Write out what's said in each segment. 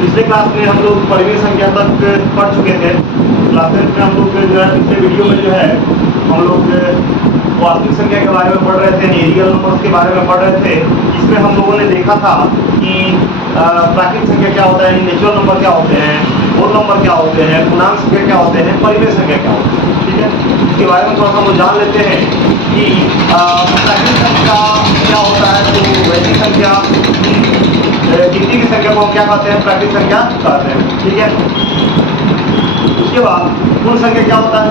पिछले क्लास में हम लोग परिमेय संख्या तक पढ़ चुके थे। क्लासेस में हम लोग जो है पिछले वीडियो में जो है हम लोग वास्तविक संख्या के बारे में पढ़ रहे थे, रियल नंबर्स के बारे में पढ़ रहे थे। इसमें हम लोगों ने देखा था कि प्राकृतिक संख्या क्या होता है, नेचुरल नंबर क्या होते हैं, होल नंबर क्या होते हैं, पूर्णांक संख्या क्या होते हैं, परिमेय संख्या क्या होते हैं। ठीक है, इसके बारे में थोड़ा सा हम लोग जान लेते हैं कि प्राकृतिक संख्या क्या होता है। तो वैदिक संख्या गिनती की संख्या को हम क्या कहते हैं, प्राकृतिक संख्या कहते हैं। ठीक है, उसके बाद पूर्ण संख्या क्या होता है।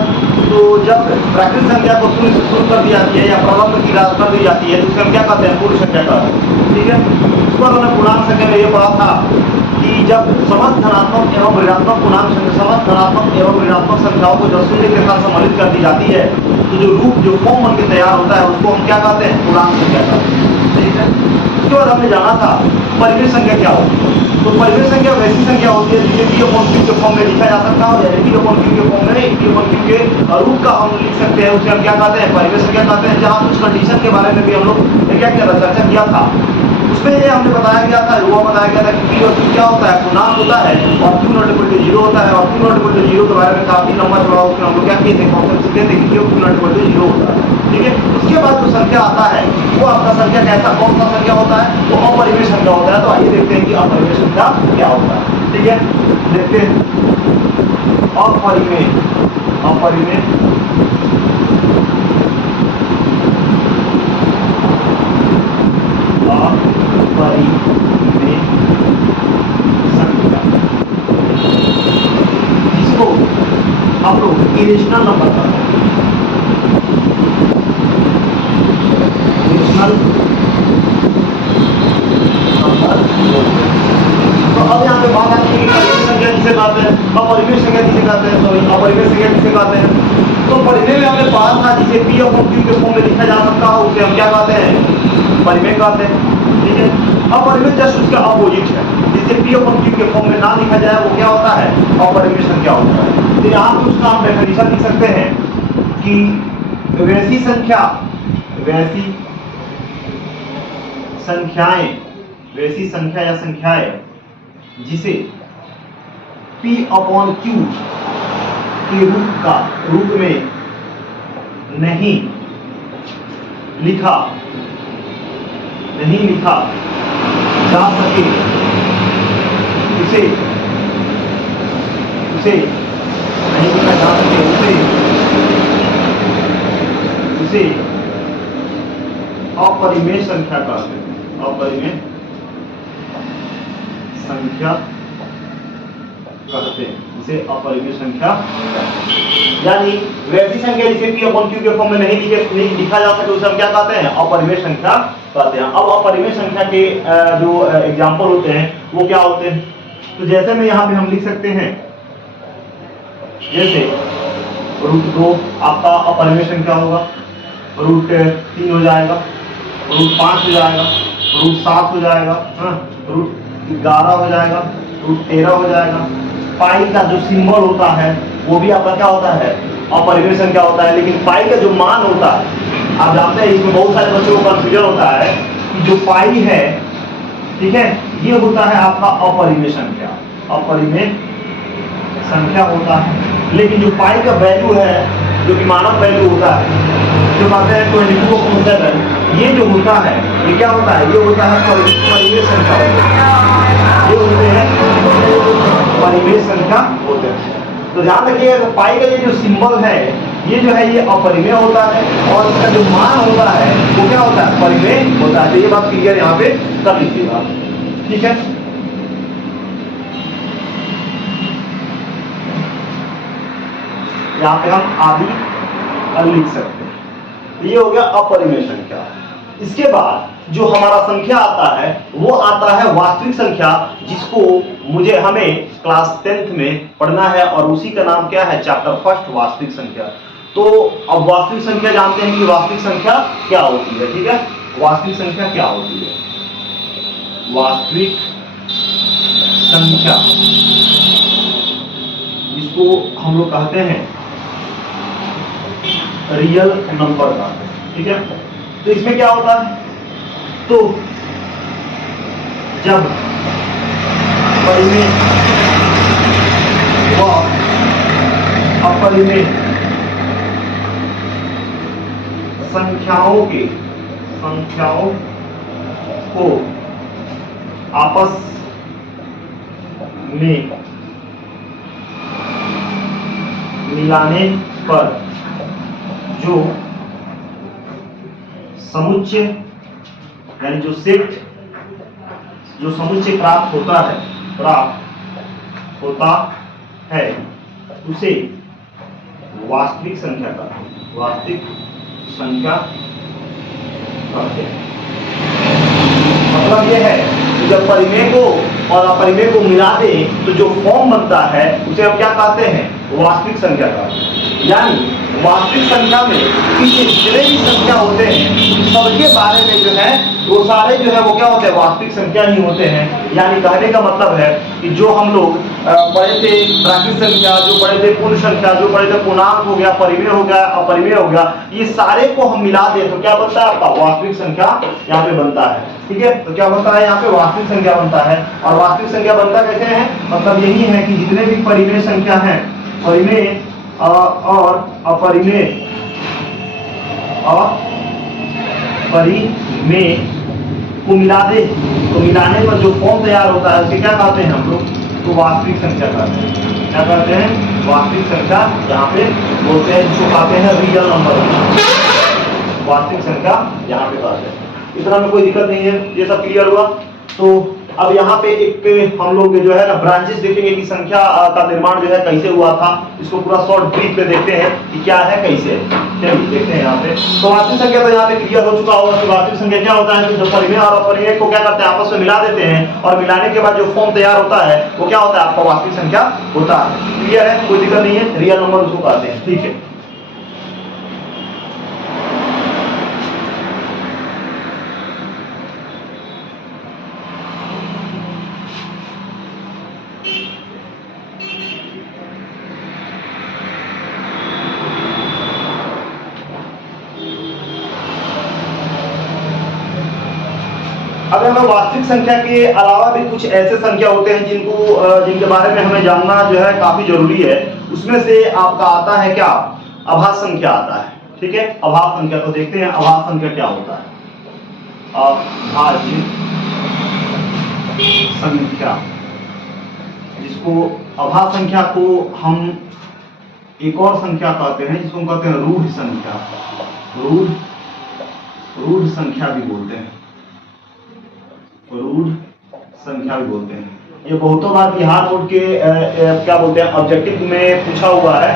तो जब प्राकृतिक संख्या को शून्य से शुरू कर दी जाती है या प्रारंभ की राशि कर दी जाती है तो उसे हम क्या कहते हैं, पूर्ण संख्या कहते हैं। ठीक है, उस पर हमने पूर्णांक संख्या में ये पढ़ा था कि जब समस्त धनात्मक एवं ऋणात्मक पूर्णांक संख्या, समस्त धनात्मक एवं ऋणात्मक संख्याओं को जब शून्य के साथ सम्मिलित कर दी जाती है तो जो रूप, जो फॉर्म बन के तैयार होता है उसको हम क्या कहते हैं, पूर्णांक संख्या कहते हैं। ठीक है, उसके बाद हमने जाना था परिमेय संख्या क्या होती है। तो परिमेय संख्या वैसी संख्या होती है जिसे P/Q के फॉर्म में लिखा जा सकता है, यानी P/Q के फॉर्म में P/Q के रूप का हम लिख सकते हैं, उसे हम क्या कहते हैं, परिमेय संख्या कहते हैं। जहाँ कुछ कंडीशन के बारे में भी हम लोग क्या किया था, चर्चा किया था। उसमें ये हमने बताया गया था, वो बताया गया था कि P और Q क्या होता है, पूर्णांक होता है, और Q नॉट इक्वल टू 0 होता है। और Q नॉट इक्वल टू 0 के बारे में काफी लंबा चौड़ा उसमें हम लोग क्या किए थे, कॉन्सेप्ट सीखे थे कि Q नॉट इक्वल टू 0 होता है। ठीक है, उसके बाद जो संख्या आता है वो आपका संख्या कैसा, कौन सा संख्या होता है, वो अपरिमेय संख्या होता है। तो आइए देखते हैं कि अपरिमेय संख्या क्या होता है। ठीक है, देखते हैं अपरिमेय, अपरिमेय अपरिमेय संख्या, जिसको हम लोग इरेशनल नंबर कहते हैं। Irrational number. तो अब यहाँ पे बात आती है कि परिमेय संख्या किसे कहते हैं, अपरिमेय संख्या किसे कहते हैं। तो अपरिमेय संख्या किसे कहते हैं, तो परिमेय में हमने पढ़ा था जिसे P/Q के फॉर्म में लिखा जा सकता है उसे हम क्या कहते हैं, परिमेय कहते हैं। ठीक है, अपरिमेय जस्ट उसका अपोजिट है, जिसे P/Q के फॉर्म में ना लिखा जाए वो क्या होता है, अपरिमेय संख्या होता है। तो यहाँ पे उसका हम डेफिनेशन लिख सकते हैं कि वैसी संख्या, वैसी संख्याएं, वैसी संख्या या संख्याएं जिसे P/Q के रूप में नहीं लिखा जा सके उसे नहीं लिखा जा सके उसे अपरिमेय संख्या कहते हैं। अपरिमेय संख्या कहते हैं, इसे अपरिमेय संख्या। यानी वैसी संख्या जिसे P/Q के फॉर्म में नहीं लिखा जा सके उसे हम क्या कहते हैं, अपरिमेय संख्या कहते हैं। अब अपरिमेय संख्या के जो एग्जाम्पल होते हैं वो क्या होते हैं, तो जैसे में यहाँ पे हम लिख सकते हैं, जैसे √2 आपका अपरिमेय संख्या होगा, √3 हो जाएगा, √5 हो जाएगा, √7 हो जाएगा, √11 हो जाएगा, √13 हो जाएगा। पाई का जो सिंबल होता है वो भी आपका क्या होता है, अपरिमेय संख्या होता है। लेकिन पाई का जो मान होता है, आप जानते हैं इसमें बहुत सारे बच्चों को कंफ्यूजन होता है कि जो पाई है, ठीक है, ये होता है आपका अपरिमेय संख्या, अपरिमेय संख्या होता है। लेकिन जो पाई का वैल्यू है, जो कि मानक वैल्यू होता है, जो कहते हैं 22.7, ये जो होता है ये क्या होता है, ये होता है परिमेय संख्या होता है। ये होते हैं परिमेय संख्या होते हैं। तो ध्यान रखिएगा पाई का ये जो सिंबल है ये जो है ये अपरिमेय होता है, और इसका जो मान होता है वो क्या होता है, परिमेय होता है। तो ये बात क्लियर यहाँ पे कर लीजिएगा। ठीक है, यहाँ पे हम आदि लिख सकते हैं। ये हो गया अपरिमेय संख्या। इसके बाद जो हमारा संख्या आता है वो आता है वास्तविक संख्या, जिसको हमें क्लास 10th में पढ़ना है, और उसी का नाम क्या है, चैप्टर फर्स्ट, वास्तविक संख्या। तो अब वास्तविक संख्या जानते हैं कि वास्तविक संख्या क्या होती है। ठीक है, वास्तविक संख्या क्या होती है, वास्तविक संख्या जिसको हम लोग कहते हैं रियल नंबर का। ठीक है, तो इसमें क्या होता है, तो जब परिमेय व अपरिमेय संख्याओं को आपस में मिलाने पर जो समुच्चय यानी जो सेट जो समुच्चय प्राप्त होता है उसे वास्तविक संख्या कहते हैं। मतलब यह है कि जब परिमेय को और अपरिमेय को मिला दें तो जो फॉर्म बनता है उसे हम क्या कहते हैं? वास्तविक संख्या कहते हैं। यानी वास्तविक संख्या में जितने भी संख्या होते हैं सबके बारे में जो है वो सारे जो है वो क्या होते हैं? वास्तविक संख्या ही होते हैं। यानी कहने का मतलब है कि जो हम लोग पढ़े थे प्राकृत संख्या, जो पढ़े थे पूर्ण संख्या, जो पढ़े थे पूर्णांक हो गया, परिमेय हो गया, अपरिमेय हो गया, ये सारे को हम मिला दें तो क्या बनता है? आपका वास्तविक संख्या यहाँ पे बनता है। ठीक है, तो क्या बनता है? यहाँ पे वास्तविक संख्या बनता है। और वास्तविक संख्या बनता कैसे है? मतलब यही है कि जितने भी परिमेय संख्या है, परिमेय और अपरिमेय को मिला दे तो मिलाने पर जो फॉर्म तैयार होता है उसे क्या कहते हैं हम लोग? तो वास्तविक संख्या कहते हैं। क्या कहते हैं? वास्तविक संख्या यहाँ पे बोलते हैं, जिसको कहते हैं रियल नंबर। वास्तविक संख्या यहाँ पे कहते हैं। इतना में कोई दिक्कत नहीं है, ये सब क्लियर हुआ। तो अब यहाँ पे एक हम लोग जो है ना ब्रांचेस देखेंगे कि संख्या का निर्माण जो है कैसे हुआ था। इसको पूरा शॉर्ट ब्रीफ पे देखते हैं कि क्या है कैसे है। चलिए देखते हैं यहाँ पे। तो वास्तविक संख्या तो यहाँ पे क्लियर हो चुका होगा कि वास्तविक संख्या क्या होता है? तो जो परिमेय और अपरिमेय को क्या करते हैं? आपस में मिला देते हैं और मिलाने के बाद जो फॉर्म तैयार होता है वो क्या होता है? आपका वास्तविक संख्या होता है। क्लियर है, कोई दिक्कत नहीं है, रियल नंबर उसको कहते हैं। ठीक है, अगर हमें वास्तविक संख्या के अलावा भी कुछ ऐसे संख्या होते हैं जिनके बारे में हमें जानना जो है काफी जरूरी है। उसमें से आपका आता है क्या? आभास संख्या आता है। ठीक है, आभास संख्या। तो देखते हैं आभास संख्या क्या होता है। अभाज्य संख्या, जिसको आभास संख्या को हम एक और संख्या कहते हैं जिसको हम कहते हैं रूढ़ संख्या। रूढ़ संख्या भी बोलते हैं, रूढ़ संख्या भी बोलते हैं। ये बहुतों बार बिहार बोर्ड के क्या बोलते हैं ऑब्जेक्टिव में पूछा हुआ है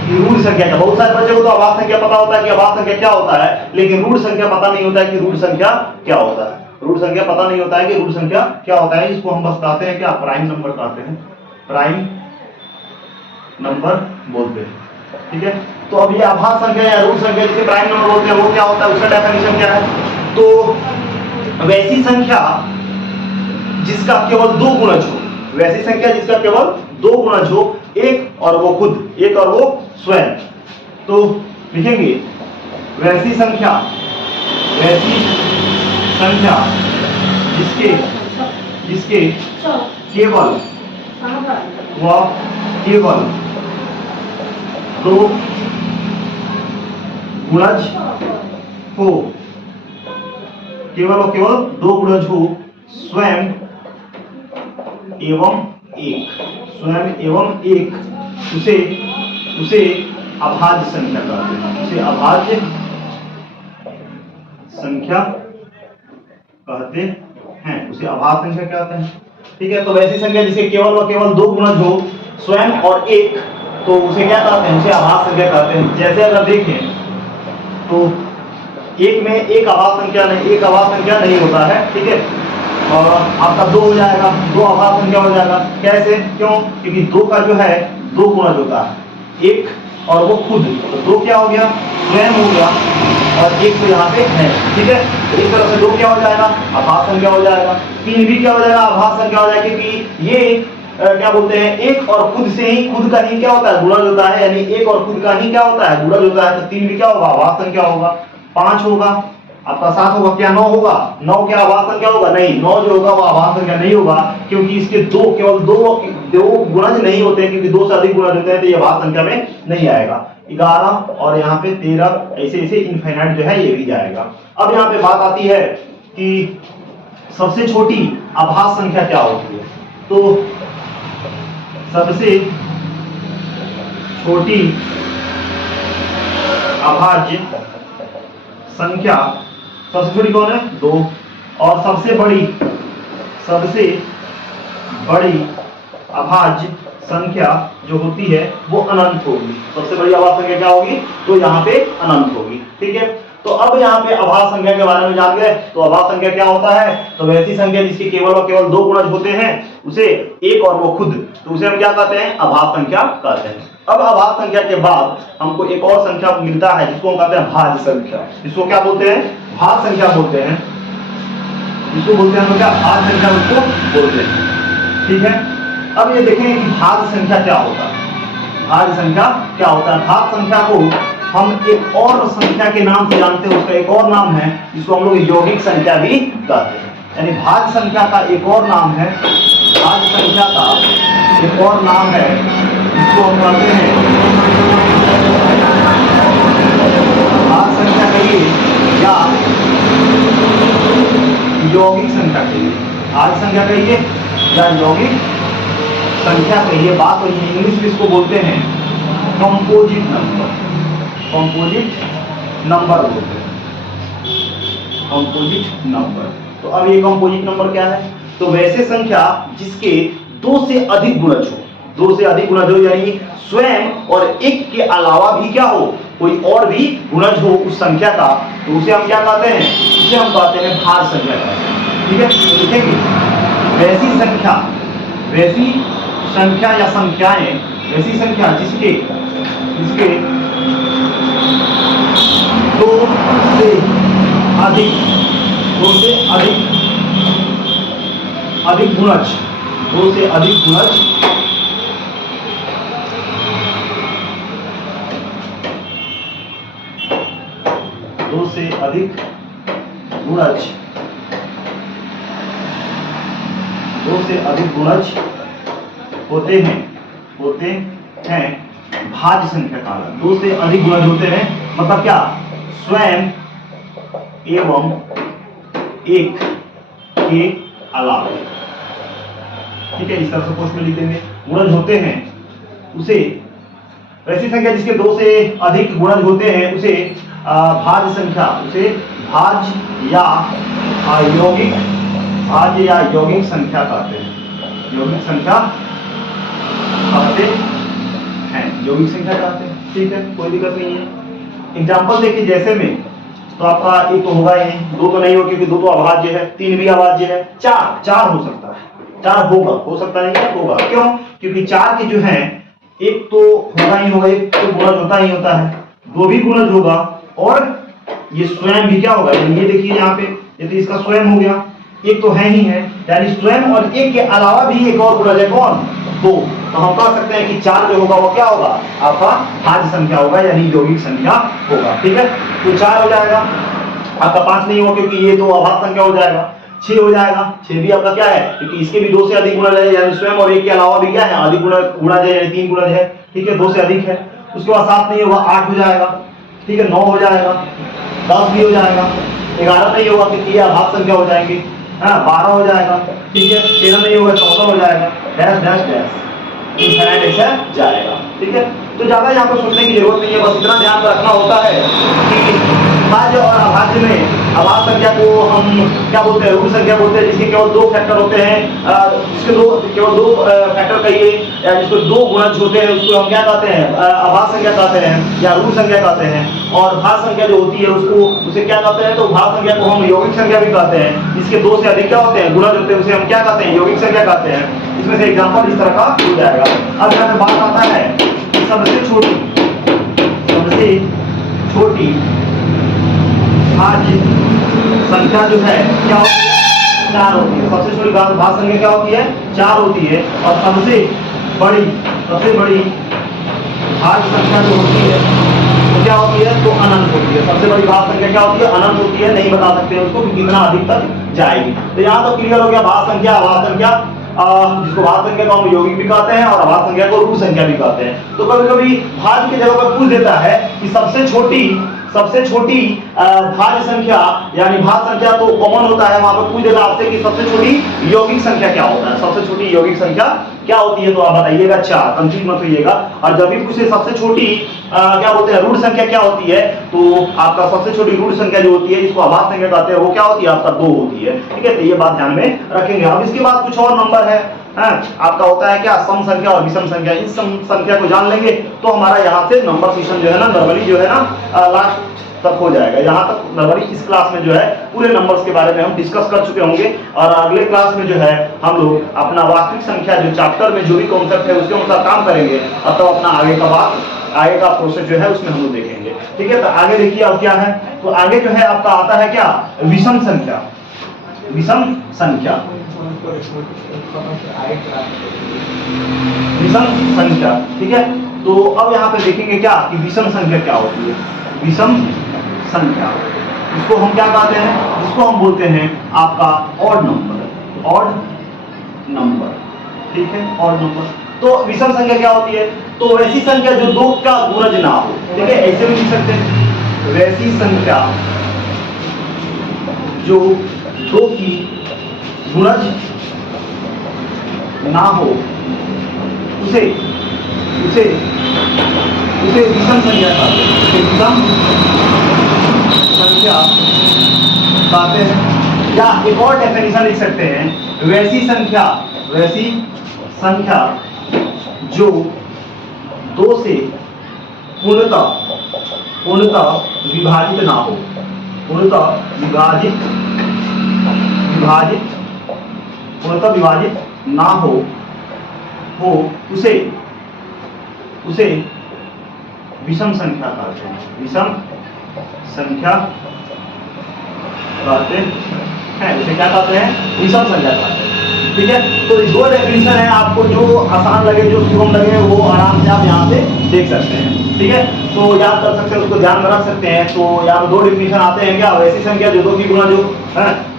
कि रूढ़ संख्या क्या। बहुत सारे बच्चों को तो आभास संख्या पता होता है कि आभास संख्या क्या होता है, लेकिन रूढ़ संख्या पता नहीं होता है कि रूढ़ संख्या क्या होता है। रूढ़ संख्या पता नहीं होता है कि रूढ़ संख्या क्या होता है। इसको हम बस कहते हैं क्या? प्राइम नंबर कहते हैं, प्राइम नंबर बोलते हैं। ठीक है, तो अब ये आभास संख्या या रूढ़ संख्या जिसे प्राइम नंबर बोलते हैं वो क्या होता है? उसका डेफिनेशन क्या है? तो वैसी संख्या जिसका केवल दो गुणज हो, वैसी संख्या जिसका केवल दो गुणज हो, एक और वो खुद, एक और वो स्वयं। तो लिखेंगे वैसी संख्या जिसके केवल दो गुणज हो, केवल दो गुणज हो, स्वयं एवं एक, उसे अभाज्य संख्या कहते हैं। उसे अभाज्य संख्या कहते हैं, उसे अभाज्य संख्या कहते हैं। ठीक है, तो वैसी संख्या जिसे केवल दो गुणज हो, स्वयं और एक, तो उसे क्या कहते हैं? उसे अभाज्य संख्या कहते हैं। जैसे अगर देखें तो एक में एक आभास संख्या नहीं होता है। ठीक है, और आपका दो हो जाएगा, दो आभास संख्या हो जाएगा। कैसे? क्यों? क्योंकि दो का जो है दो गुणज होता है, एक और वो खुद। तो दो क्या हो गया? स्वयं हो गया, और एक तो यहाँ पे है। ठीक है, तो इस तरह से दो क्या हो जाएगा? आभास संख्या हो जाएगा। तीन भी क्या हो जाएगा? आभास संख्या हो जाएगा, क्योंकि ये क्या बोलते हैं, एक और खुद से ही, खुद का ही क्या होता है? गुणज होता है। यानी एक और खुद का ही क्या होता है? गुणज होता है। तो तीन भी क्या होगा? आभास संख्या होगा। पांच होगा, आपका 7 होगा, क्या 9 होगा? 9 क्या अभाज्य संख्या होगा? नहीं, 9 जो होगा वो अभाज्य संख्या नहीं होगा, क्योंकि इसके केवल दो गुणज नहीं होते हैं, क्योंकि 2 से अधिक गुणज होते हैं तो ये अभाज्य संख्या में नहीं आएगा। 11 और यहाँ पे 13 ऐसे ऐसे इनफाइनाइट जो है ये भी जाएगा। अब यहाँ पे बात आती है कि सबसे छोटी अभाज्य संख्या क्या होती है। तो सबसे छोटी अभाज्य संख्या, सबसे छोटी कौन है? 2। और सबसे बड़ी अभाज्य संख्या जो होती है वो अनंत होगी। सबसे बड़ी अभाज्य संख्या क्या होगी? तो यहाँ पे अनंत होगी। ठीक है, तो अब यहाँ पे अभाज्य संख्या के बारे में जान गए। तो अभाज्य संख्या क्या होता है? तो वैसी संख्या जिसके केवल और केवल 2 गुणज होते हैं, उसे एक और वो खुद, तो उसे हम क्या कहते हैं? अभाज्य संख्या कहते हैं। अब अभाज्य संख्या के बाद हमको एक और संख्या मिलता है जिसको हम कहते हैं भाज्य संख्या। इसको क्या बोलते हैं? भाज्य संख्या बोलते हैं। इसको बोलते हैं हम क्या? भाज्य संख्या उसको बोलते हैं। ठीक है, अब ये देखें कि भाज्य संख्या क्या होता है। भाज्य संख्या क्या होता है? भाज्य संख्या को हम एक और संख्या के नाम से जानते हैं, उसका एक और नाम है, जिसको हम लोग यौगिक संख्या भी कहते हैं। यानी भाज्य संख्या का एक और नाम है, भाज्य संख्या का एक और नाम है जिसको हम कहते हैं भाज्य संख्या कहिए या यौगिक संख्या कहिए। भाज्य संख्या कहिए या यौगिक संख्या कहिए, बात वही है। इंग्लिश में इसको बोलते हैं कंपोजिट नंबर। कंपोजिट नंबर बोलते हैं, कंपोजिट नंबर। तो अब ये कंपोजिट नंबर क्या है? तो वैसे संख्या जिसके 2 से अधिक गुणज हो, 2 से अधिक गुणज हो, यानी स्वयं और एक के अलावा भी क्या हो, कोई और भी गुणज हो उस संख्या का, तो उसे हम क्या कहते हैं? उसे हम कहते हैं भाज्य संख्या कहते हैं। ठीक है, तो लिखेंगे वैसी संख्या या संख्याएं, वैसी संख्या जिसके 2 से अधिक गुणज, 2 से अधिक गुणज होते हैं भाज्य संख्या का। 2 से अधिक गुणज होते हैं मतलब क्या? स्वयं एवं एक के अलावा। ठीक है, इस तरह से पोस्ट में लिख देंगे। गुणज होते हैं उसे, वैसी संख्या जिसके 2 से अधिक गुणज होते हैं उसे भाज्य संख्या, उसे भाज्य या यौगिक संख्या कहते हैं। यौगिक संख्या कहते हैं, यौगिक संख्या कहते हैं। ठीक है, कोई दिक्कत नहीं है। एग्जाम्पल देखिए, जैसे में तो आपका एक तो होगा ही, 2 तो नहीं हो क्योंकि 2 तो अभाज्य है, 3 भी अभाज्य है, 4 हो सकता है, 4 होगा, हो सकता नहीं है, होगा। क्यों? क्योंकि 4 के जो है एक तो होगा ही होगा, एक तो गुणज होता ही होता है, 2 भी गुणज होगा और ये स्वयं भी क्या होगा? ये देखिए यहाँ पे, ये तो इसका स्वयं हो गया, एक तो है ही है, यानी स्वयं और एक के अलावा भी एक और गुणज है, कौन? 2। तो हम कह सकते हैं कि 4 जो होगा वो क्या होगा? आपका भाज्य संख्या होगा, यानी यौगिक संख्या होगा। ठीक है, तो 4 हो जाएगा, आपका 5 नहीं होगा क्योंकि ये तो अभाज्य संख्या हो जाएगा। 6 हो जाएगा, 6 भी आपका क्या है? क्योंकि इसके भी 2 से अधिक गुणज है, यानी स्वयं और एक के अलावा भी क्या है? अधिक गुणज है, यानी 3 गुणज है। ठीक है, 2 से अधिक है। उसके बाद 7 नहीं होगा, 8 हो जाएगा। ठीक है, 9 हो जाएगा, 10 भी हो जाएगा, 11 नहीं होगा क्योंकि ये अभाज्य संख्या हो जाएंगी। 12 हो जाएगा। ठीक है, 13 नहीं होगा, 14 हो जाएगा, डैश डैश डैश इनफाइनाइट ऐसा जाएगा। ठीक है, तो ज्यादा यहाँ पर सोचने की जरूरत नहीं है, बस इतना ध्यान रखना होता है कि भाज्य और अभाज्य में अभाज्य संख्या को हम क्या बोलते हैं? ऋण संख्या बोलते हैं, जिसके केवल 2 फैक्टर होते हैं, जिसके केवल 2 फैक्टर कहिए, या जिसको 2 गुणज होते हैं उसको हम क्या कहते हैं? अभाज्य संख्या कहते हैं या ऋण संख्या कहते हैं। और भाज्य संख्या जो होती है उसे क्या कहते हैं? तो भाज्य संख्या को हम यौगिक संख्या भी कहते हैं, जिसके 2 से अधिक क्या होते हैं? गुणज होते हैं, उसे हम क्या कहते हैं? यौगिक संख्या कहते हैं। इसमें से एग्जाम्पल इस तरह का हो जाएगा। अब यहाँ पे बात आता है सबसे छोटी भाज्य संख्या जो है क्या होती है? 4 होती है। सबसे छोटी भाज्य संख्या क्या होती है? 4 होती है। और सबसे बड़ी भाज्य संख्या जो होती है क्या होती है? तो अनंत होती है। सबसे बड़ी भाज्य संख्या क्या होती है? अनंत होती है। नहीं बता सकते उसको कि कितना अधिक तक जाएगी। तो यहाँ तो क्लियर हो गया भाज्य संख्या, अभाज्य संख्या, जिसको भाज्य संख्या को हम यौगिक भी कहते हैं और अभाज्य संख्या को रूट संख्या भी कहते हैं। तो कभी कभी भाज्य की जगह पर पूछ देता है कि सबसे छोटी भाज्य संख्या यानी भाज्य संख्या तो कॉमन होता है, वहां पर पूछ देगा आपसे कि सबसे छोटी यौगिक संख्या क्या होता है, सबसे छोटी यौगिक संख्या क्या होती है, तो आप बताइएगा 4, कंफ्यूज मत होइएगा। और जब भी पूछे सबसे छोटी क्या बोलते हैं रूट संख्या क्या होती है, तो आपका सबसे छोटी रूट संख्या जो होती है जिसको अभाज्य संख्या कहते हैं वो क्या होती है? आपका 2 होती है। ठीक है, तो ये बात ध्यान में रखेंगे। अब इसके बाद कुछ और नंबर है, आपका होता है क्या? सम संख्या और विषम संख्या। इस सम संख्या को जान लेंगे तो हमारा यहाँ से नंबर सिस्टम जो है ना नॉर्मली जो है ना लास्ट तक हो जाएगा। यहाँ तक नॉर्मली इस क्लास में जो है पूरे नंबर्स के बारे में हम डिस्कस कर चुके होंगे और अगले क्लास में जो है हम लोग अपना वास्तविक संख्या जो चैप्टर में जो भी कॉन्सेप्ट है उसके अनुसार काम करेंगे और तो अपना आगे का प्रोसेस जो है उसमें हम लोग देखेंगे। ठीक है, तो आगे देखिए अब क्या है, तो आगे जो है आपका आता है क्या? विषम संख्या। विषम संख्या, विषम संख्या। ठीक है, तो अब यहाँ पे देखेंगे क्या कि विषम संख्या क्या होती है। विषम संख्या इसको हम क्या कहते हैं? इसको हम बोलते हैं आपका ऑड नंबर, ऑड नंबर। ठीक है, ऑड नंबर। तो विषम संख्या क्या होती है? तो वैसी संख्या जो 2 का गुणज ना हो। ठीक है, ऐसे भी लिख सकते हैं, वैसी संख्या जो 2 की गुणज ना हो उसे विषम संख्या कहते हैं। विषम संख्या कहते हैं। या एक और डेफिनेशन लिख सकते हैं, वैसी संख्या जो 2 से पूर्णतः विभाजित ना हो, पूर्णतः विभाजित ना हो उसे विषम संख्या कहते हैं। विषम संख्या कहते हैं, उसे क्या कहते हैं? विषम संख्या कहते हैं। ठीक है, तो 2 डेफिनेशन है, आपको जो आसान लगे जो सुगम लगे वो आराम से आप यहाँ से देख सकते हैं। ठीक है, तो याद कर सकते हैं, उसको ध्यान में रख सकते हैं। तो यहाँ 2 डेफिनेशन आते हैं क्या? वैसी संख्या जो 2 की गुणज हो,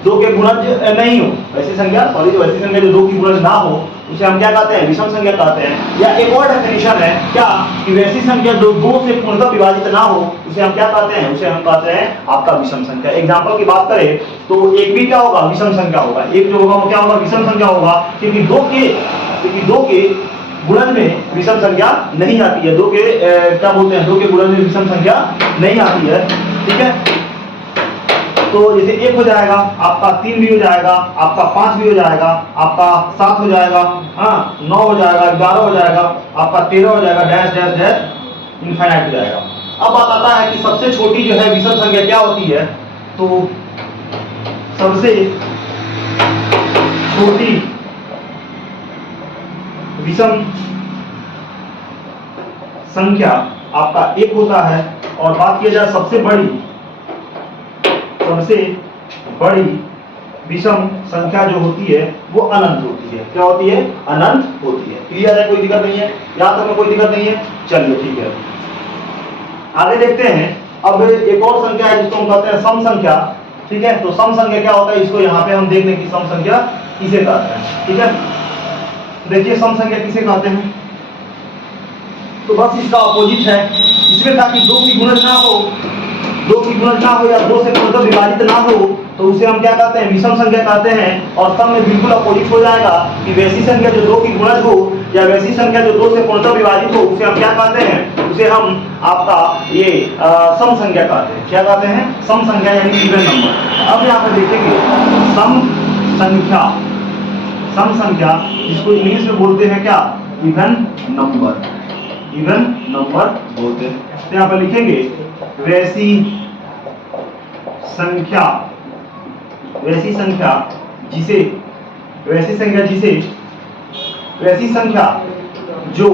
2 के गुणज नहीं हो, वैसी संख्या वैसी संख्या जो 2 की गुणज ना हो उसे हम क्या कहते हैं? विषम संख्या कहते हैं। या एक और डेफिनेशन है क्या कि वैसी संख्या जो 2 से पूर्णतः विभाजित ना हो उसे हम क्या कहते हैं? उसे हम कहते हैं आपका विषम संख्या। एग्जांपल की बात करें तो एक भी क्या होगा? विषम संख्या होगा। एक जो होगा वो क्या होगा? विषम संख्या होगा, क्योंकि 2 के गुणज में विषम संख्या नहीं आती है। 2 के क्या बोलते हैं? 2 के गुणज में विषम संख्या नहीं आती है। ठीक है, तो जैसे 1 हो जाएगा, आपका 3 भी हो जाएगा, आपका 5 भी हो जाएगा, आपका 7 हो जाएगा, 9 हो जाएगा, 11 हो जाएगा, आपका 13 हो जाएगा, डैश डैश डैश इनफाइनाइट हो जाएगा। अब बात आता है कि सबसे छोटी जो है विषम संख्या क्या होती है, तो सबसे छोटी विषम संख्या आपका 1 होता है। और बात किया जाए सबसे बड़ी विषम संख्या जो होती है वो अनंत होती है। क्या होती है? अनंत होती है। क्लियर है? कोई दिक्कत नहीं है? यहां तक में कोई दिक्कत नहीं है? चलिए ठीक है, आगे देखते हैं। अब एक और संख्या है जिसको हम कहते हैं सम संख्या। ठीक है, तो सम संख्या क्या होता है इसको यहाँ पे हम देख लें कि सम संख्या किसे कहते हैं। ठीक है, देखिए सम संख्या किसे कहते हैं, तो बस इसका अपोजिट है। इसमें ताकि 2 की गुणज ना हो, 2 की गुणज ना हो या 2 से पूर्णतः विभाजित ना हो तो उसे हम क्या कहते हैं? विषम संख्या कहते हैं। और सम में बिल्कुल अपोजिट हो जाएगा कि वैसी संख्या जो 2 की गुणज हो या वैसी संख्या जो 2 से पूर्णतः विभाजित हो उसे हम क्या कहते हैं? उसे हम आपका ये सम संख्या कहते हैं। क्या कहते हैं? सम संख्या यानी इवन नंबर। अब यहाँ पर देखेंगे सम संख्या जिसको इंग्लिश में बोलते हैं क्या? Even number. इवन नंबर बोलते हैं। तो यहाँ पर लिखेंगे वैसी संख्या जो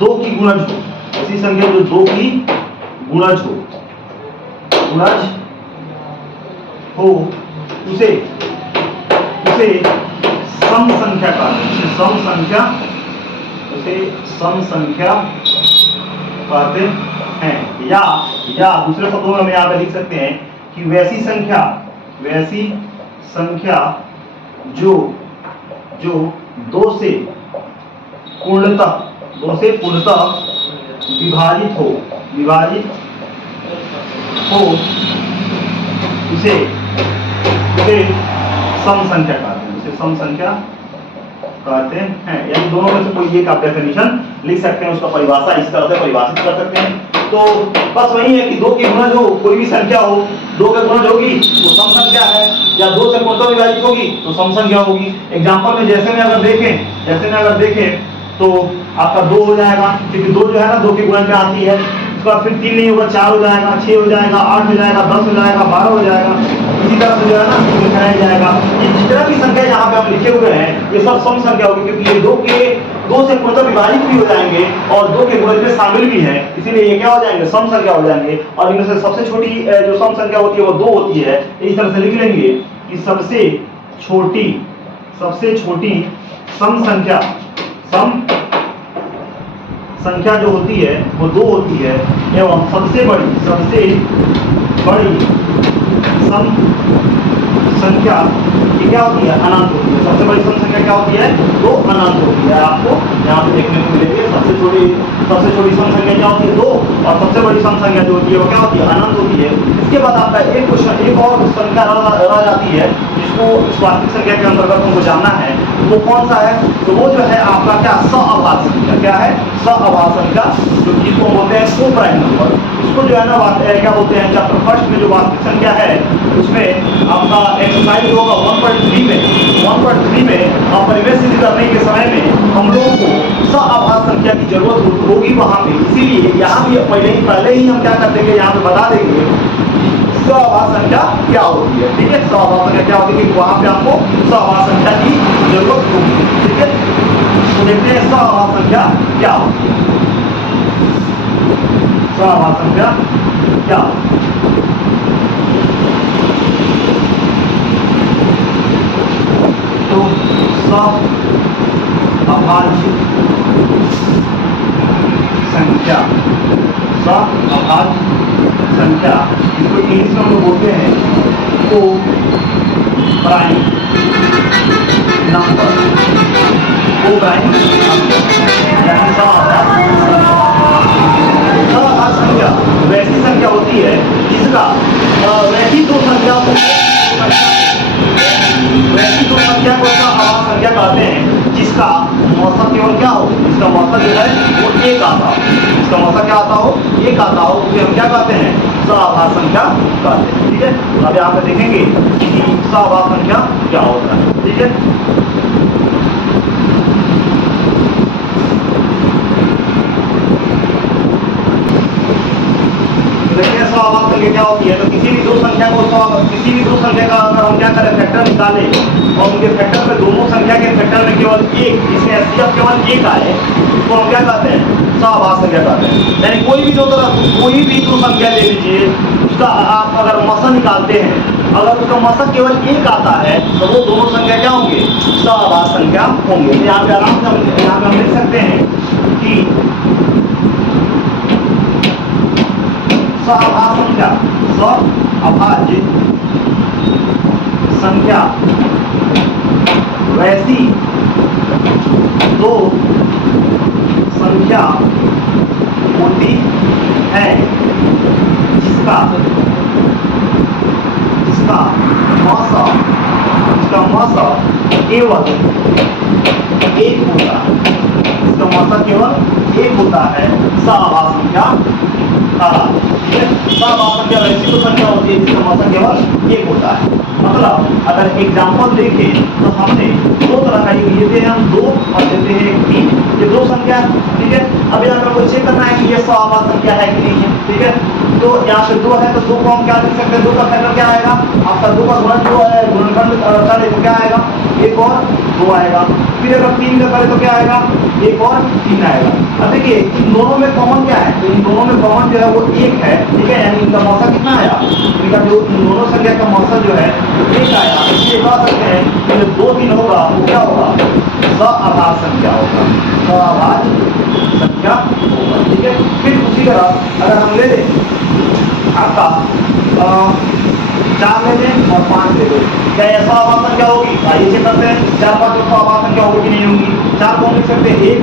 2 की गुणज हो, ऐसी संख्या जो 2 की गुणज हो उसे सम संख्या कहते हैं। सम संख्या कहते हैं। या दूसरे शब्दों में हम यहाँ पे लिख सकते हैं कि वैसी संख्या जो दो से पूर्णतः विभाजित हो उसे सम संख्या कहते हैं। यानी दोनों में से कोई एक आप डेफिनेशन लिख सकते हैं, उसका परिभाषा इस तरह से परिभाषित कर सकते हैं। तो बस वही है कि दो के गुणज हो, कोई भी संख्या हो, दो के गुणज होगी तो सम संख्या है, या दो से पूर्णतः विभाजित होगी तो सम संख्या होगी। एग्जांपल में जैसे में अगर देखें तो आपका 2 हो जाएगा, क्योंकि 2 जो है ना 2 के गुणज में आती है। उसके बाद फिर 3 नहीं होगा, 4 हो जाएगा, 6 हो जाएगा, 8 हो जाएगा, 10 हो जाएगा, 12 हो जाएगा। इसी तरह से जो है ना लिखाया जाएगा। ये जितना भी संख्या यहाँ पे हम लिखे हुए हैं ये सब सम संख्या होगी, क्योंकि ये दो से पूर्णतः विभाजित भी हो जाएंगे और 2 के गुणज में शामिल भी है, इसीलिए ये क्या हो जाएंगे, सम संख्या हो जाएंगे। और इनमें से सबसे छोटी जो सम संख्या होती है वो 2 होती है। इस तरह से लिख लेंगे कि सबसे छोटी सम संख्या जो होती है वो 2 होती है, एवं सबसे बड़ी सम संख्या ये क्या होती है, अनंत होती है। सबसे बड़ी सम संख्या क्या होती है, वो अनंत होती है। आपको यहाँ पे देखने को मिलेगी सबसे छोटी सम संख्या क्या होती है, 2, और सबसे बड़ी सम संख्या जो होती है वो क्या होती है, अनंत होती है। इसके बाद आपका एक क्वेश्चन, एक और संख्या रह जाती है जिसको वास्तविक संख्या के अंतर्गत हमको जानना है। वो कौन सा है, तो वो जो है आपका क्या, सअभाज्य संख्या। क्या है, सअभाज्य संख्या, जो जिसको बोलते हैं को प्राइम नंबर। इसको जो है ना क्या बोलते हैं, चैप्टर फर्स्ट में जो वास्तविक संख्या है उसमें आपका एक्सरसाइज होगा 1.3 में परिवेश सिद्ध करने के समय में हम लोगों को सअभाज्य संख्या की जरूरत होगी वहां पे। इसीलिए यहाँ भी पहले ही हम क्या कर देंगे, यहाँ पे बता देंगे सअभाज्य संख्या क्या होती है। ठीक है, सअभाज्य संख्या क्या होती है, वहां पे आपको सअभाज्य संख्या की जरूरत होगी। ठीक है, तो देखते हैं सअभाज्य संख्या क्या होती है। सअभाज्य संख्या क्या होती है, तो सअभाज्य संख्या इसको इंग्लिश में हम लोग बोलते हैं को प्राइम नंबर। सअभाज्य संख्या वैसी संख्या होती है जिसका वैसी दो संख्या को सअभाज्य संख्या कहते हैं जिसका मौसा केवल क्या हो, जिसका मौसा जो है वो एक आता हो, जिसका मौसा क्या आता हो, एक आता हो, उसे हम क्या कहते हैं, सअभाज्य संख्या कहते हैं। ठीक है, अब यहाँ पे देखेंगे कि सअभाज्य संख्या क्या होता है। ठीक है, देखिए सअभाज्य संख्या क्या होती है, तो किसी भी दो संख्या का अगर हम क्या करें, फैक्टर निकालें और उनके फैक्टर में दोनों संख्या के फैक्टर में केवल एक, जिसमें एचसीएफ केवल एक आए, उसको हम क्या कहते हैं, सअभाज्य संख्या कहते हैं। यानी कोई भी दो संख्या ले लीजिए, उसका आप अगर मौसा निकालते हैं, अगर उसका मौसा केवल एक आता है तो वो दोनों संख्या क्या होंगे, सअभाज्य संख्या होंगे। यहाँ पे आराम से हम लिख सकते हैं कि सअभाज्य संख्या वैसी दो संख्या होती है जिसका मौसा केवल एक होता है, इसका मौसा केवल एक होता है, सअभाज्य संख्या ठीक है। सअभाज्य संख्या वैसी तो संख्या होती है जिसका मौसा केवल एक होता है। मतलब अगर एग्जाम्पल देखें तो हमने दो तरह का लेते हैं, हम 2 और देते हैं 3, ये दो संख्या। ठीक है, अब यहाँ पर चेक करना है कि ये सअभाज्य संख्या है कि नहीं है। ठीक है, तो यहाँ पे 2 है तो 2 को हम क्या लिख सकते हैं, 2 का फैक्टर क्या आएगा, आपका 2 का गुणज जो है गुणनखंड करे तो क्या आएगा, 1 और 2 आएगा। फिर अगर 3 का करे तो क्या आएगा, 1 और 3 आएगा। अब देखिए इन दोनों में कॉमन क्या है, तो इन दोनों में कॉमन जो है वो 1 है। ठीक है, यानी इनका मौसा कितना आया, इनका जो इन दोनों संख्या का मौसा जो है 1 आया। इसलिए कह सकते हैं कि जो 2 3 होगा वो क्या होगा, सअभाज्य संख्या होगा, सअभाज्य संख्या होगा। ठीक है, फिर इसी तरह अगर हम ले लें आपका 4 ले लें और 5 ले लें, क्या ऐसा आवाज संख्या होगी? आइए चेक करते हैं 4 5 तो आवाज संख्या होगी कि नहीं होगी। 4 को हम लिख सकते हैं 1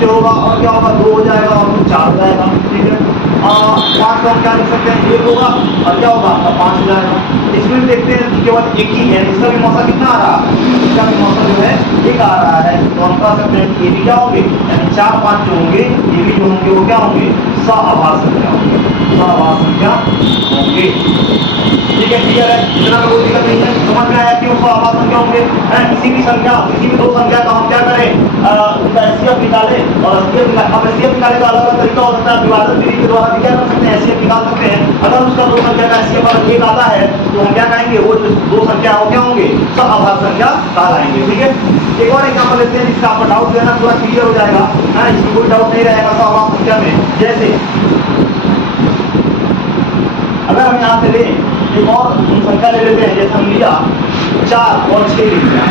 से होगा और क्या होगा 2 हो जाएगा और फिर 4 हो जाएगा, ठीक है। 5 को हम क्या लिख सकते हैं 1 होगा और क्या होगा 5 हो जाएगा। इसमें देखते हैं कि केवल एक ही है, इसका भी मौसा कितना आ रहा है, इसका भी मौसा जो है 1 आ रहा है, तो हम कह सकते हैं कि ये भी क्या होंगे, यानी 4 5 जो होंगे ये भी जो होंगे वो क्या होंगे सआभास संख्या होंगे, सआभास संख्या होंगे, ठीक है। क्लियर है, इतना कोई दिक्कत नहीं है, समझ में आया क्यों सआभास संख्या होंगे। किसी भी संख्या, किसी भी दो संख्या का हम क्या करें उनका एचसीएफ निकालें और एचसीएफ निकालने का अलग अलग तरीका हो सकता है, विभाजन विधि के द्वारा भी क्या कर सकते हैं एचसीएफ निकाल सकते हैं। अगर उसका दो संख्या का एचसीएफ अगर 1 आता है तो हम क्या कहेंगे वो जो दो संख्या हो क्या होंगे सआभास संख्या कहलाएंगे, ठीक है। एक और एग्जांपल लेते हैं जिसका आपका डाउट जो है ना पूरा क्लियर हो जाएगा, है इसमें कोई डाउट नहीं रहेगा सआभास संख्या में। जैसे अगर हम यहाँ से लें एक और संख्या ले लेते हैं, जैसे हम लिया 4 और 6 ले लिया,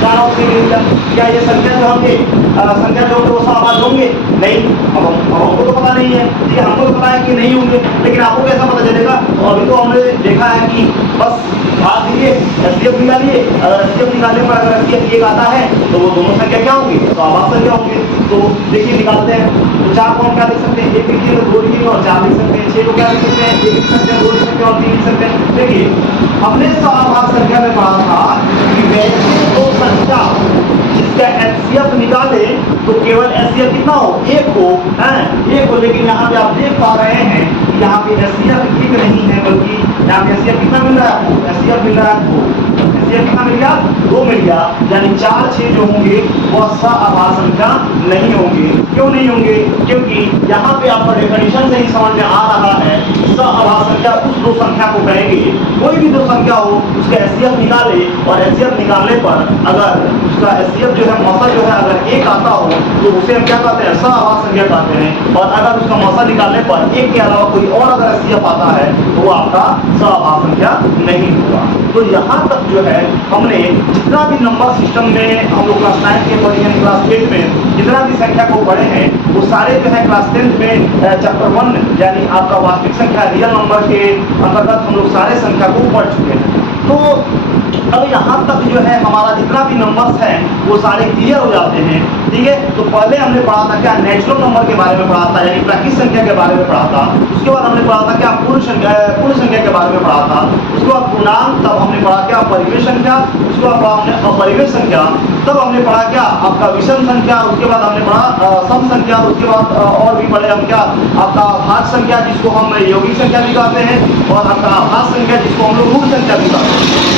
4 और 6 ले लिया, क्या ये संख्या जो होंगे संख्या जो होंगे वो सआभास होंगे? नहीं, अब हमको तो पता नहीं है, ठीक है, हमको तो पता है कि नहीं होंगे, लेकिन आपको कैसा पता चलेगा? तो अभी तो हमने देखा है कि बस भाग दीजिए एचसीएफ निकालिए, अगर एचसीएफ निकालने पर अगर एचसीएफ 1 आता है तो वो दोनों संख्या क्या होंगी सआभास संख्या होंगे। तो देखिए निकालते हैं, तो 4 को हम क्या लिख सकते हैं 1 लिखिए, 2 लिखिए और 4 लिख सकते हैं। 6 को क्या लिख सकते हैं 1 लिख सकते हैं, 2 लिख सकते हैं और 3 लिख सकते हैं। देखिए हमने सआभास संख्या में पढ़ा था कि वैसे दो संख्या जिसका एचसीएफ निकाले तो केवल एचसीएफ कितना हो 1 हो, हैं 1 हो, लेकिन यहाँ पे आप देख पा रहे हैं यहाँ पे एचसीएफ 1 नहीं है बल्कि यहाँ पे एचसीएफ कितना मिल रहा है आपको, एचसीएफ मिल रहा है 2, एचसीएफ कितना मिल गया 2 मिल गया, यानी 4 6 जो होंगे वह सआभास संख्या नहीं होंगे। क्यों नहीं होंगे? क्योंकि यहाँ पे आपका डेफिनेशन से ही समझ में आ रहा है सआभास संख्या उस दो संख्या को कहेंगे, कोई भी दो संख्या हो उसका एचसीएफ निकाले और एचसीएफ निकालने पर अगर उसका एचसीएफ जो है मौसा जो है अगर 1 आता हो तो उसे हम क्या कहते हैं सआभास संख्या कहते हैं, और अगर उसका मौसा निकालने पर 1 के अलावा कोई और अगर एचसीएफ आता है तो वो आपका सआभास संख्या नहीं होगा। तो यहाँ तक जो है हमने जितना भी नंबर सिस्टम में हम लोग क्लास 9 के पढ़े हैं, क्लास 8 में जितना भी संख्या को पढ़े हैं वो सारे जो है क्लास 10 में चैप्टर 1 यानी आपका वास्तविक संख्या रियल नंबर के अंतर्गत हम लोग सारे संख्या को पढ़ चुके हैं। तो अब यहाँ तक जो है हमारा जितना भी नंबर्स हैं वो सारे क्लियर हो जाते हैं, ठीक है। तो पहले हमने पढ़ा था क्या नेचुरल नंबर के बारे में पढ़ा था, यानी प्राकृतिक संख्या के बारे में पढ़ा था। उसके बाद हमने पढ़ा था क्या पूर्ण संख्या के बारे में पढ़ा था। उसके बाद पूर्णांक, तब हमने पढ़ा क्या परिमेय संख्या, उसके बाद पढ़ा हमने अपरिमेय संख्या, तब हमने पढ़ा क्या आपका विषम संख्या, उसके बाद हमने पढ़ा सम संख्या, उसके बाद और भी पढ़े हम क्या आपका भाज्य संख्या जिसको हम यौगिक संख्या भी कहते हैं, और आपका आभास संख्या जिसको हम लोग मूल संख्या भी कहते हैं।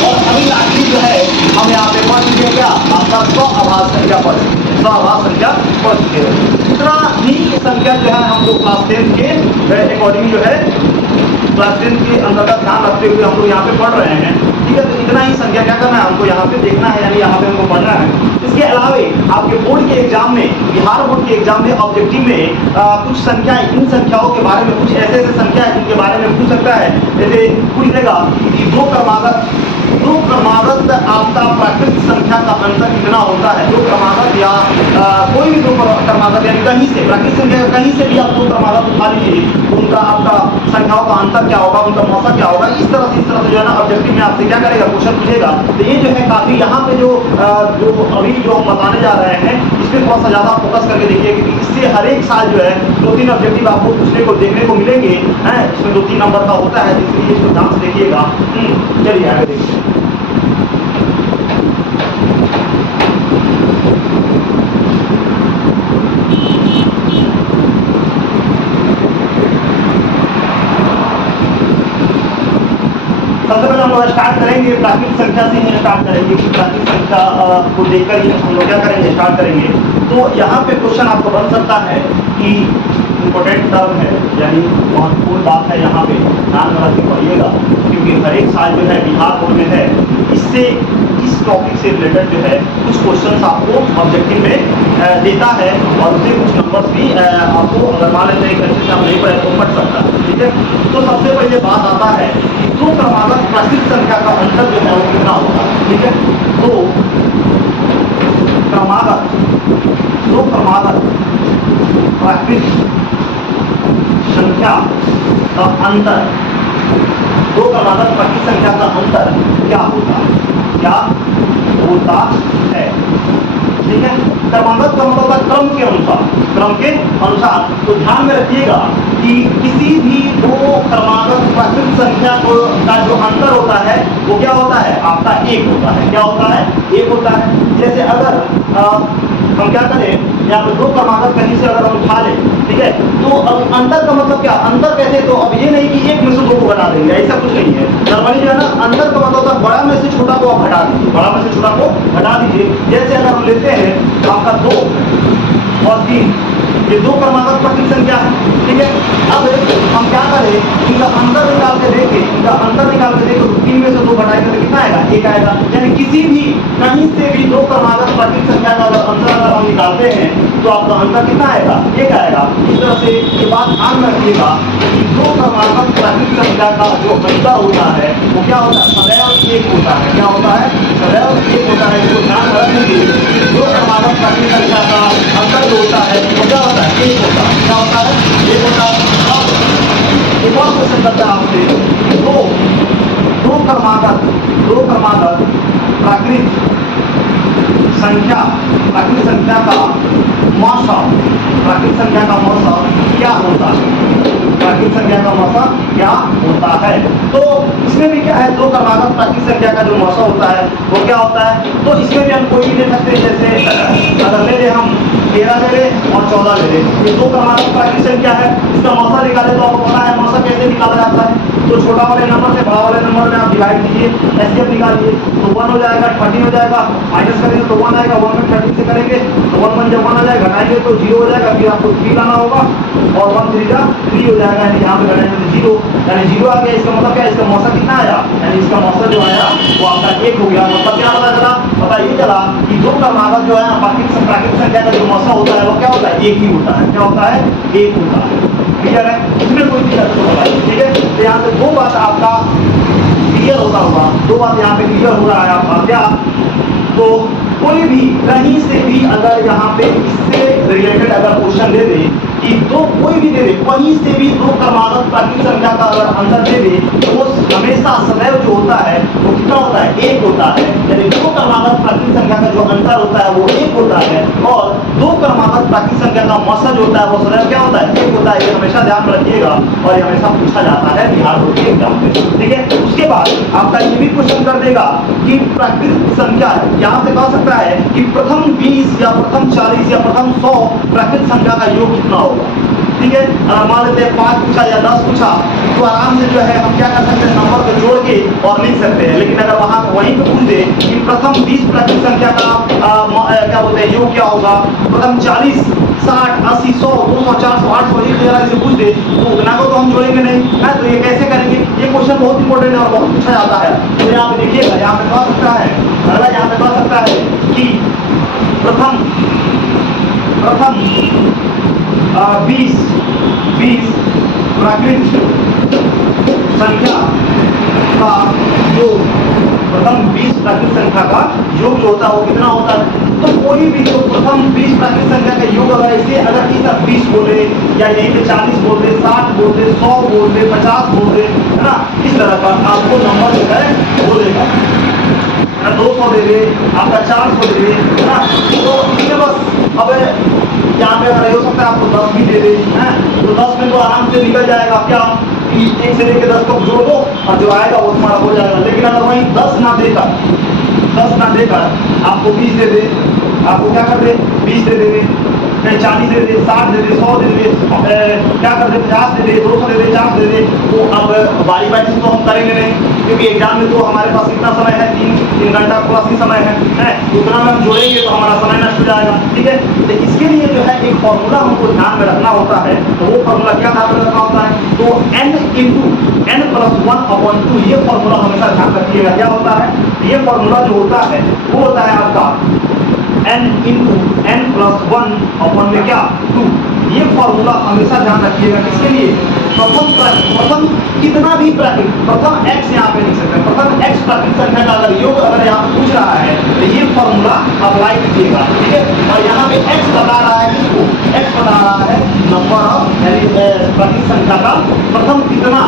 और अभी आखिरी जो है हम यहाँ पे पढ़ चुके हैं क्या आपका सआभास संख्या पढ़ चुके हैं, सआभास संख्या पढ़ चुके हैं। इतना ही संख्या जो है हम लोग क्लास 10 के अकॉर्डिंग जो है क्लास 10 के अंतर्गत ध्यान रखते हुए हम लोग यहाँ पे पढ़ रहे हैं, ठीक है। तो इतना ही संख्या क्या करना है हमको यहाँ पे देखना है, यानी यहाँ पे हमको पढ़ना है। इसके अलावे आपके बोर्ड के एग्जाम में, बिहार बोर्ड के एग्जाम में ऑब्जेक्टिव में कुछ संख्याएं, इन संख्याओं के बारे में कुछ ऐसे ऐसे संख्या है जिनके बारे में पूछ सकता है। जैसे पूछ लेगा कि दो क्रमागत आपका प्राकृतिक संख्या का अंतर कितना होता है। दो क्रमागत या कोई भी दो क्रमागत यानी कहीं से प्राकृतिक संख्या कहीं से भी आप दो क्रमागत उठा लीजिए, उनका आपका संख्याओं का अंतर क्या होगा, उनका मौसा क्या होगा, इस तरह से जो है ना ऑब्जेक्टिव में आपसे क्या करेगा क्वेश्चन पूछेगा। तो ये जो है काफी यहाँ पे जो अभी जो हम बताने जा रहे हैं इस पर थोड़ा सा ज्यादा फोकस करके देखिए, क्योंकि इससे हर एक साल जो है 2-3 ऑब्जेक्टिव आपको पूछने को देखने को मिलेंगे, हैं इसमें 2-3 नंबर का होता है, इसलिए इसको ध्यान से देखिएगा। चलिए आगे देखिए। सबसे पहले हम लोग स्टार्ट करेंगे प्राकृतिक संख्या से ही स्टार्ट करेंगे, प्राकृतिक संख्या को देखकर ही हम लोग क्या करेंगे स्टार्ट करेंगे। तो यहाँ पे क्वेश्चन आपको बन सकता है कि इम्पोर्टेंट टर्म है, यानी महत्वपूर्ण बात है, यहाँ पे ध्यान में रख के पढ़िएगा, क्योंकि हर एक साल जो है बिहार बोर्ड में है, इससे इस टॉपिक से रिलेटेड जो है कुछ क्वेश्चन आपको ऑब्जेक्टिव में देता है, और उससे कुछ नंबर्स भी आपको अगर मान लेते हैं अच्छे से आप नहीं पढ़े तो पढ़ सकता है, ठीक है। तो सबसे पहले बात आता है कि दो क्रमागत प्राकृतिक संख्या का अंतर जो है वो कितना होगा, ठीक है। दो क्रमागत प्राकृतिक संख्या का अंतर, दो क्रमागत प्राकृत संख्या का अंतर क्या होता है। ठीक है, क्रमागत का मतलब होता है क्रम के अनुसार। तो ध्यान में रखिएगा कि किसी भी दो क्रमागत प्राकृत संख्या का जो अंतर होता है वो क्या होता है, आपका एक होता है। क्या होता है, एक होता है। जैसे अगर हम क्या करें, यहाँ पे दो क्रमागत कहीं से अगर हम उठा लें, ठीक है, तो अब अंतर का मतलब क्या, अंतर कैसे, तो अब ये नहीं कि एक में से दो को घटा देंगे, ऐसा कुछ नहीं है। नॉर्मली जो है ना, अंतर का मतलब होता है बड़ा में से छोटा को आप घटा दीजिए, बड़ा में से छोटा को घटा दीजिए। जैसे अगर हम लेते हैं आपका 2 और 3, ये दो क्रमागत प्राकृत संख्या है। ठीक है, अब हम क्या करें, इनका अंतर निकाल के देखें, 3 में से 2 घटाएंगे तो कितना आएगा, 1 आएगा। यानी किसी भी कहीं से भी दो क्रमागत प्राकृत संख्या का अगर अंतर अगर हम निकालते हैं तो आपका अंतर कितना आएगा, 1 आएगा। इस तरह से ये बात ध्यान में रखिएगा कि दो क्रमागत प्राकृत संख्या का जो अंतर होता है वो क्या होता है, सदैव 1 होता है। क्या होता है, सदैव 1 होता है। इसको ध्यान में रखेंगे, दो क्रमागत प्राकृत संख्या का अंतर जो होता है वो क्या होता है, 1 होता है। क्या होता है, 1 होता है। अब एक और क्वेश्चन करते हैं आपसे, दो क्रमागत प्राकृत संख्या का मौसम, क्या होता है, प्राकृत संख्या का मौसम क्या होता है। तो इसमें भी क्या है, दो क्रमागत प्राकृत संख्या का जो मौसम होता है वो क्या होता है। तो इसमें भी हम कोई भी ले सकते हैं, जैसे अगर ले ले हम 13 ले ले और 14 ले ले, ये दो क्रमागत प्राकृत संख्या है। इसका मौसम निकाले तो आपको पता है मौसम कैसे निकाला जाता है। तो छोटा वाले नंबर से बड़ा वाले नंबर में आप डिवाइड कीजिए, एचसीएफ निकालिए, तो 1 हो जाएगा, 30 हो जाएगा, माइनस करेंगे तो 1 आएगा, 1 में 30 से करेंगे तो 1 1 जब 1 आ जाएगा, घटाएंगे तो 0 हो जाएगा, फिर आपको 3 लाना होगा और 1 3 जा 3 हो जाएगा, यानी यहाँ पे घटाएंगे तो 0, यानी 0 आ गया। इसका मतलब क्या है, इसका मौसम कितना आया, यानी इसका मौसम जो आया वो आपका 1 हो गया। मतलब क्या पता चला, पता ये चला कि दो क्रमागत जो है प्राकृत संख्या का जो मौसम होता है वो क्या होता है, 1 ही होता है। क्या होता है, 1 होता है। क्लियर है, इसमें कोई दिक्कत नहीं होगा। ठीक है, तो यहाँ से दो बात आपका क्लियर होता होगा, दो बात यहाँ पे क्लियर हो रहा है आपका। क्या, तो कोई भी कहीं से भी अगर यहाँ पे इससे रिलेटेड अगर क्वेश्चन दे दे कि दो कोई भी दे दे, कहीं से भी दो क्रमागत प्राकृत संख्या का अगर अंतर दे दे तो वो हमेशा सदैव जो होता है वो कितना होता है, 1 होता है। यानी दो क्रमागत प्राकृत संख्या का जो अंतर होता है वो 1 होता है और दो क्रमागत प्राकृत संख्या का मौसम जो होता है वो सदैव क्या होता है, 1 होता है। ये हमेशा ध्यान में रखिएगा और ये हमेशा पूछा जाता है बिहार बोर्ड के एग्जाम में। ठीक है, उसके बाद आपका ये भी क्वेश्चन कर देगा कि प्राकृत संख्या यहाँ से कह सकता है कि प्रथम 20 या प्रथम 40 या प्रथम 100 प्राकृत संख्या का योग कितना होगा। ठीक है, अगर मान लेते हैं 5 पूछा या 10 पूछा तो आराम से जो है हम क्या कर सकते हैं, नंबर को जोड़ के और लिख सकते हैं। लेकिन अगर वहां वहीं पे पूछ दे कि प्रथम 20 प्राकृत संख्या का क्या बोलते हैं योग क्या होगा, प्रथम 40 60 80 100 200 400 800 1000 से पूछ दे तो उतना को तो हम जोड़ेंगे नहीं है। तो ये कैसे करेंगे, ये क्वेश्चन बहुत इंपॉर्टेंट है और बहुत पूछा जाता है। तो यहाँ पे देखिएगा, यहाँ पे कह सकता है, अगला यहाँ पे कह सकता है कि प्रथम 20 प्राकृत संख्या का योग, प्रथम 20 प्राकृत संख्या का योग जो होता है वो कितना होता है। तो कोई भी जो प्रथम 20 प्राकृत संख्या का योग अगर ऐसे अगर इस 20 बोले या यहीं पे 40 बोल दे, 60 बोल दे, 100 बोल दे, 50 बोल दे, है ना, इस तरह का आपको नंबर जो है वो देगा, 200 दे दे, आपका 400 दे दे, है ना। तो इसमें बस अब यहाँ पे अगर हो सकता है आपको 10 भी दे दे, है, तो 10 में तो आराम से निकल जाएगा। क्या, 1 से लेकर 10 तक जोड़ दो और जो आएगा वो तुम्हारा हो जाएगा। लेकिन अगर वहीं 10 ना देकर आपको 20 दे दे, आपको क्या कर दे, 20 दे देंगे, फिर 40 दे दे, 60 दे दे, 100 दे दे, क्या कर दे, 50 दे दे, 200 दे दे, 400 दे दे। तो अब बारी बारी से तो हम करेंगे नहीं, क्योंकि एग्जाम में तो हमारे पास कितना समय है, 3 घंटा प्लस ही समय है। उतना में हम जोड़ेंगे तो हमारा समय नष्ट हो जाएगा। ठीक है, तो इसके लिए जो है एक फॉर्मूला हमको ध्यान में रखना होता है। तो वो फॉर्मूला क्या ध्यान में रखना होता है, तो n × n+1/2 ये फॉर्मूला हमेशा ध्यान रखिएगा। क्या होता है, ये फॉर्मूला जो होता है वो होता है आपका n × n+1 में क्या 2। ये फॉर्मूला हमेशा ध्यान रखिएगा। किसके लिए, प्रथम कितना भी प्राकृत, प्रथम x यहाँ पे लिख सकते हैं, प्रथम x प्राकृत संख्या का अगर योग अगर यहाँ पे पूछ रहा है तो ये फॉर्मूला अप्लाई कीजिएगा। ठीक है, और यहाँ पे x बता रहा है, किसको, x बता रहा है नंबर ऑफ, यानी प्राकृतिक संख्या का प्रथम कितना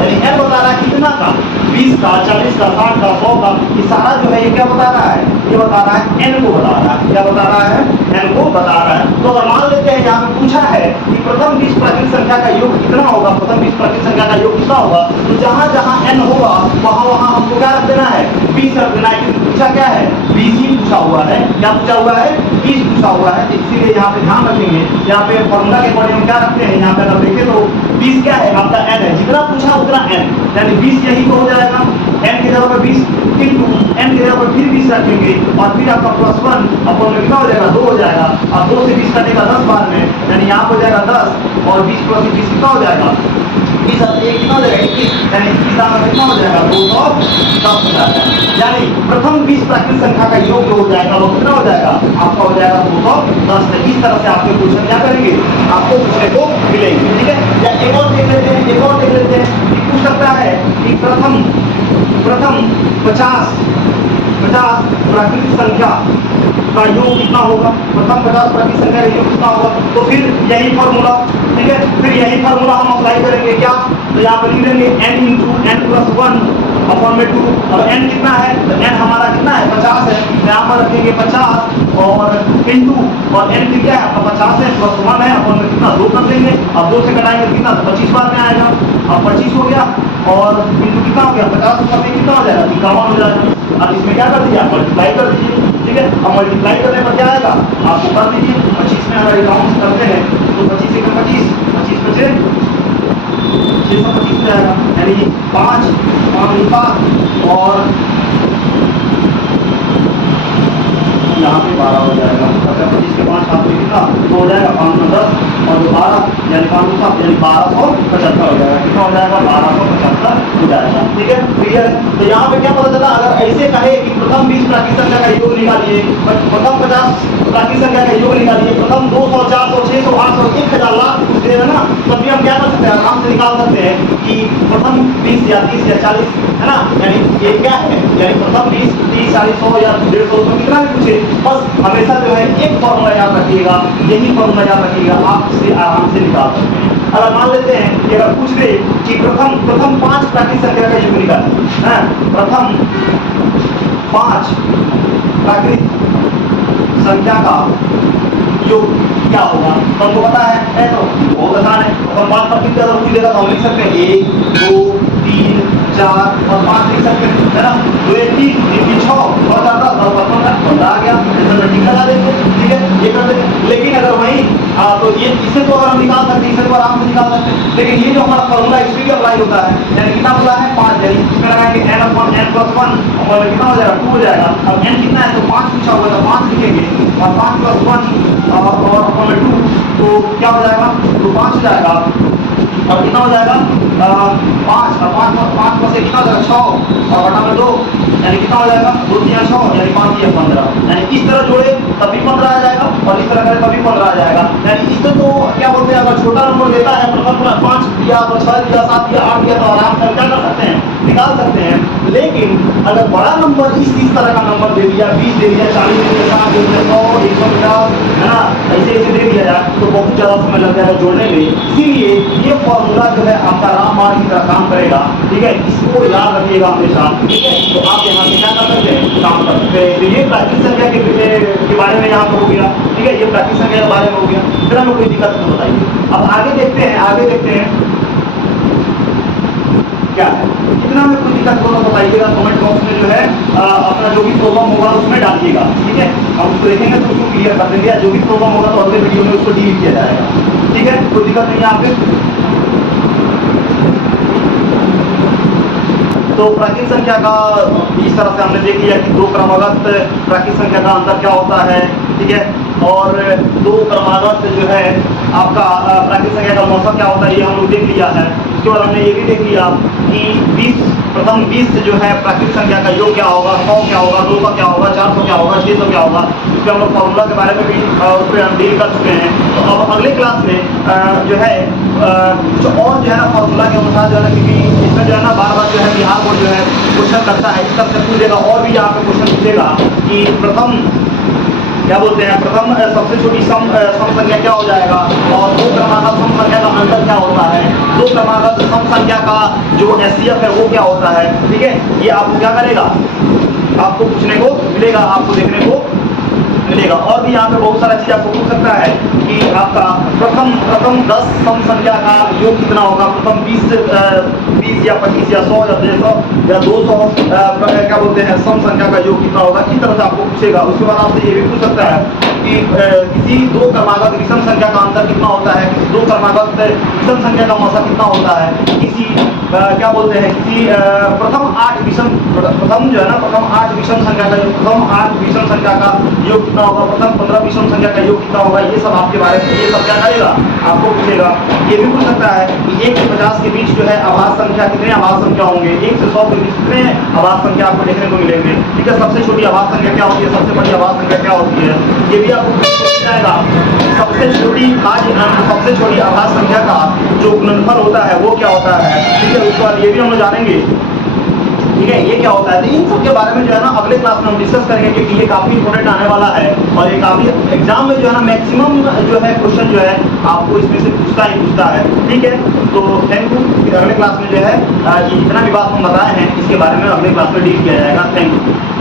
यानी n बता रहा है कितना का, 20 का, 40 का, 60 का, 100 का, ये सारा जो है ये क्या बता रहा है, ये बता रहा है n को बता रहा है, क्या बता रहा है, n को बता रहा है। तो अगर मान लेते हैं यहाँ पे पूछा है कि प्रथम 20 प्राकृतिक संख्या का योग कितना होगा, प्रथम 20 प्राकृतिक संख्या का योग कितना होगा, तो जहाँ जहाँ n होगा वहाँ हमको क्या रख देना है, 20 रख देना है, क्योंकि पूछा क्या है, 20 ही पूछा हुआ है, क्या पूछा हुआ है, 20 पूछा हुआ है, इसीलिए यहाँ पे ध्यान रखेंगे, यहाँ पे फॉर्मूला के अकॉर्डिंग क्या रखते हैं, यहाँ पे अगर देखें तो 20 क्या है आपका n है, जितना पूछा उतना n, यानी 20 यही तो हो जाएगा, n की जगह पर 20 इंटू n की जगह पर फिर 20 रखेंगे और फिर आपका +1 अपॉन में कितना हो जाएगा, 2 हो जाएगा। अब 2 से 20 कटेगा 10 बार में, यानी यहाँ हो जाएगा 10 और 20 + 20 कितना हो जाएगा, 20 और 1 कितना हो जाएगा, 21, यानी 21 में कितना हो जाएगा, 210 हो जाएगा। यानी प्रथम 20 प्राकृतिक संख्या का योग जो हो जाएगा वो कितना हो जाएगा, आपका हो जाएगा 210। इस तरह से आपके क्वेश्चन क्या करेंगे, आपको पूछने को मिलेंगे, ठीक है। या एक और देख लेते हैं, एक और देख लेते हैं कि पूछ सकता है कि प्रथम 50 प्राकृतिक संख्या का योग कितना होगा, प्रथम 50 प्राकृतिक संख्या का योग कितना होगा, तो फिर यही फॉर्मूला, ठीक है, फिर यही फॉर्मूला हम अप्लाई करेंगे क्या, तो यहाँ पर लिख देंगे n × n + 1 अपॉन में 2। अब n कितना है, तो n हमारा कितना है, 50 है, यहाँ पर रखेंगे 50 और इंटू और n की क्या है आपका 50 है, +1 है, अपॉन में कितना 2 कर देंगे। अब 2 से कटाएंगे कितना, 25 बार में आएगा, अब 25 हो गया और इंटू कितना हो गया, 50 में कितना हो जाएगा, 51 हो जाएगा। अब इसमें क्या कर दीजिए, आप मल्टीप्लाई कर दीजिए, ठीक है। अब मल्टीप्लाई करने पर क्या आएगा, आपको कर दीजिए 25 में अगर अकाउंट करते हैं तो 25 × 25 25 में से 625 में आएगा, यानी 5 और यहाँ पे 12 हो जाएगा। अगर 25 के 5 हाथ में कितना तो हो जाएगा 510 और 12 यानी 5 यानी 1275 हो जाएगा, कितना हो जाएगा, 1275 हो जाएगा, ठीक है, क्लियर। तो यहाँ पे क्या पता चला, अगर ऐसे कहे कि प्रथम 20 प्राकृतिक संख्या का योग निकालिए, प्रथम 50 प्राकृतिक संख्या का योग निकालिए, प्रथम 200 400 600 800 1000 लाख कुछ दे ना, तब भी हम क्या कर सकते हैं, आराम से निकाल सकते हैं कि प्रथम 20 या 30 या 40 है ना, यानी ये क्या है, यानी प्रथम 20 30 40 100 या 150 उसमें कितना भी पूछे, बस हमेशा जो है एक फॉर्मूला याद रखिएगा, यही फॉर्मूला याद रखिएगा, आप इसे आराम से निकाल सकते हैं। अगर मान लेते हैं कि अगर पूछ दे कि प्रथम 5 प्राकृतिक संख्या का योग निकालें, हैं, प्रथम 5 प्राकृतिक संख्या का योग क्या होगा, तो हमको पता है तो बहुत आसान है। हम 5 प्राकृतिक अगर पूछ देगा तो हम लिख सकते हैं 1 2 3 4 और 5 लिख सकते हैं, है ना, 2 1 3 3 6 और 4 10 और 15 आ गया, जैसे मल्टी लगा देंगे, ठीक है, ये कर देंगे। लेकिन अगर वही तो ये इसे तो अगर हम निकाल सकते हैं, इसे तो आराम से निकाल सकते हैं, लेकिन ये जो हमारा फॉर्मूला इस पे अप्लाई होता है, यानी कितना होता है 5, यानी इसमें लगाएंगे n + n + 1 और कितना हो जाएगा 2 हो जाएगा। अब n कितना है तो 5 पूछा हुआ है तो 5 लिखेंगे और 5 + 1 और अपॉन में 2 तो क्या हो जाएगा, तो 5 हो जाएगा और कितना हो जाएगा 5 और 5 में से कितना हो जाएगा 6 और बटा में 2 यानी कितना हो जाएगा 2 3 6 यानी 5 3 15, यानी इस तरह जोड़े तब भी 15 आ जाएगा और इस तरह करें तब भी 15 आ जाएगा। यानी इससे तो क्या बोलते हैं, अगर छोटा नंबर देता है प्रथम 5 दिया 6 दिया 7 दिया 8 दिया तो आराम से क्या कर सकते हैं, निकाल सकते हैं। लेकिन अगर बड़ा नंबर इस तरह का नंबर दे दिया, 20 दे दिया, 40 दे दिया, 60 दे दिया, 100 150 है ना, ऐसे ऐसे दे दिया जाए तो बहुत ज़्यादा समय लग जाएगा जोड़ने में। इसीलिए ये फॉर्मूला जो है आपका रामबाण की तरह काम करेगा, ठीक है, इसको याद रखिएगा हमेशा, ठीक है। तो आप यहाँ से क्या कर सकते हैं, काम कर सकते हैं। तो ये प्राकृतिक संख्या के बारे में यहाँ पर हो गया, ठीक है, ये प्राकृतिक संख्या के बारे में हो गया। फिर हमें कोई दिक्कत तो बताइए। अब आगे देखते हैं क्या है, कितना में कोई दिक्कत हो तो बताइएगा, कमेंट बॉक्स में जो है अपना जो भी प्रॉब्लम होगा उसमें डालिएगा, ठीक है। हम उसको देखेंगे तो उसको क्लियर कर देंगे, जो भी प्रॉब्लम होगा तो अगले वीडियो में उसको डिलीट किया जाएगा, ठीक है, कोई दिक्कत नहीं है यहाँ पे। तो प्राकृतिक संख्या का इस तरह से हमने देख लिया कि 2 क्रमागत प्राकृतिक संख्या का अंतर क्या होता है, ठीक है, और 2 क्रमागत जो है आपका प्राकृतिक संख्या का मौसम क्या होता है ये हम लोग देख लिया है। उसके बाद हमने ये भी देख लिया कि प्रथम 20 जो है प्राकृतिक संख्या का योग क्या होगा, 100 क्या होगा, 200 क्या होगा, 400 क्या होगा, 600 क्या होगा, उसके हम लोग फॉर्मूला के बारे में भी उस पर हम डील कर चुके हैं। तो अब अगले क्लास में जो है कुछ और जो है ना फॉर्मूला के अनुसार जो है ना, क्योंकि इसमें जो है ना बार बार जो है बिहार बोर्ड जो है क्वेश्चन करता है, इस तरह से पूछेगा और भी यहाँ पे क्वेश्चन पूछेगा कि प्रथम क्या बोलते हैं प्रथम सबसे छोटी सम संख्या क्या हो जाएगा, और दो क्रमागत सम संख्या का अंतर क्या होता है, दो क्रमागत सम संख्या का जो एचसीएफ है वो क्या होता है। ठीक है, ये आपको क्या करेगा, आपको पूछने को मिलेगा, आपको देखने को मिलेगा। और भी यहाँ पे बहुत सारा चीज आपको पूछ सकता है कि आपका प्रथम 10 सम संख्या का योग कितना होगा, प्रथम 20 या 25 या 100 या 150 या 200 क्या बोलते हैं सम संख्या का योग कितना होगा, इस तरह से आपको पूछेगा। उसके बाद आपसे ये भी पूछ सकता है कि किसी दो क्रमागत विषम संख्या का अंतर कितना होता है, किसी दो क्रमागत विषम संख्या का मौसा कितना होता है, किसी क्या बोलते हैं किसी प्रथम 8 विषम, प्रथम जो है ना प्रथम 8 विषम संख्या का प्रथम 8 विषम संख्या का योग कितना होगा, प्रथम 15 विषम संख्या का योग कितना होगा, ये सब आपके बारे में ये सब क्या करेगा, आपको पूछेगा। ये भी पूछ सकता है कि 1 से 50 के बीच जो है आभास संख्या कितने आभास संख्या होंगे, 1 से 100 के बीच कितने आभास संख्या आपको देखने को मिलेंगे। ठीक है, सबसे छोटी आभास संख्या क्या होती है, सबसे बड़ी आभास संख्या क्या होती है, ये भी आपको पूछ जाएगा। सबसे छोटी आभास संख्या का जो गुणनफल होता है वो क्या होता है। ठीक है, उसके बाद ये भी हम लोग जानेंगे। ठीक है, ये क्या होता है, तो इन सब के बारे में जो है ना अगले क्लास में हम डिस्कस करेंगे, क्योंकि ये काफी इंपॉर्टेंट आने वाला है और ये काफी एग्जाम में जो है ना मैक्सिमम जो है क्वेश्चन जो है आपको इसमें से पूछता है। ठीक है, तो थैंक यू। फिर अगले क्लास में जो है ये जितना भी बात हम बताए हैं इसके बारे में अगले क्लास में डील किया जाएगा। Thank you.